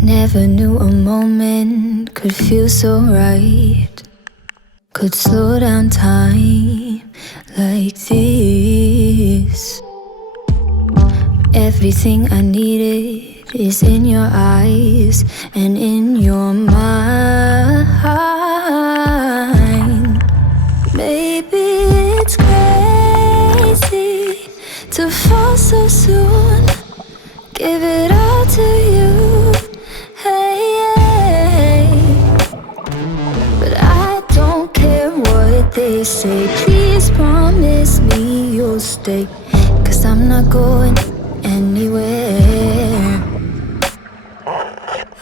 Never knew a moment could feel so right, could slow down time like this. Everything I needed is in your eyes and in your mind. Maybe it's crazy to fall so soon, give it all to you, hey, but I don't care what they say. Please promise me you'll stay, 'cause I'm not going anywhere.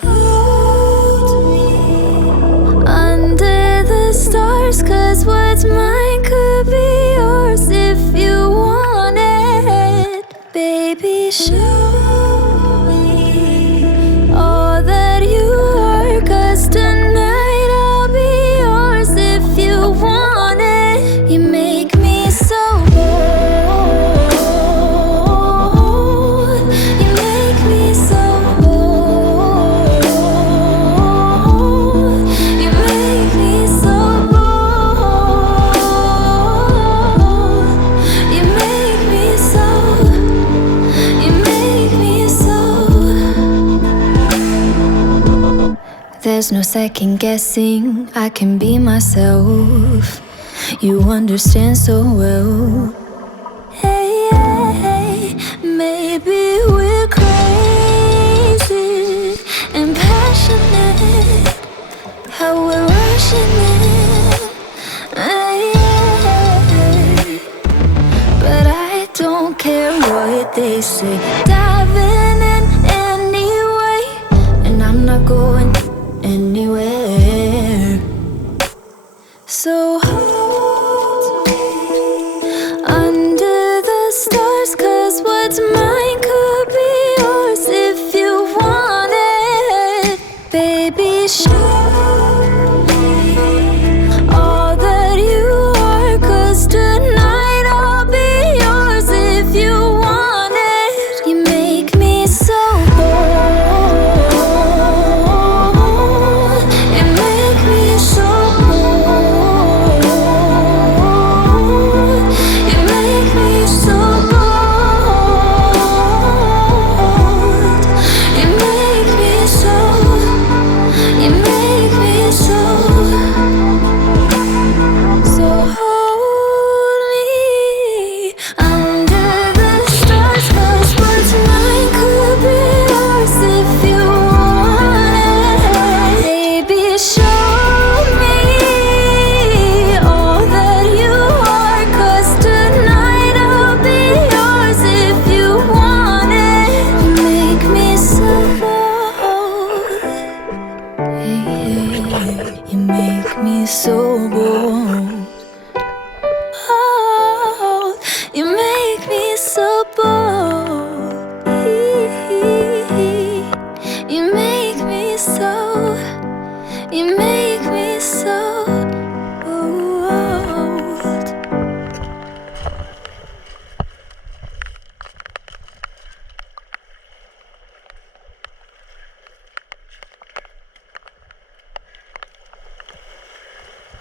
Hold me under the stars, 'cause what's mine could be yours if you want it. Baby, show me all that you are, 'cause tonight I'll be yours if you want it. You make me so bold, you make me so bold, you make me so bold, you make me so, you make me so. There's no second guessing, I can be myself. You understand so well. Hey, hey, maybe we're crazy and passionate, how we're rushing in. Hey, but I don't care what they say. Diving in anyway, and I'm not going anywhere. So hold me under the stars, 'cause what's mine could be yours if you want it. Baby, show me all that you are, 'cause tonight I'll be yours if you want it. You make me so bold, you make me so bold, you make me so bold, you make me so, you make me so. So hold me under the stars, 'cause what's mine could be yours if you want it. Baby, show me all that you are, 'cause tonight I'll be yours if you want it. You make me so bold, you make me so bold. Oh, you make me so bold.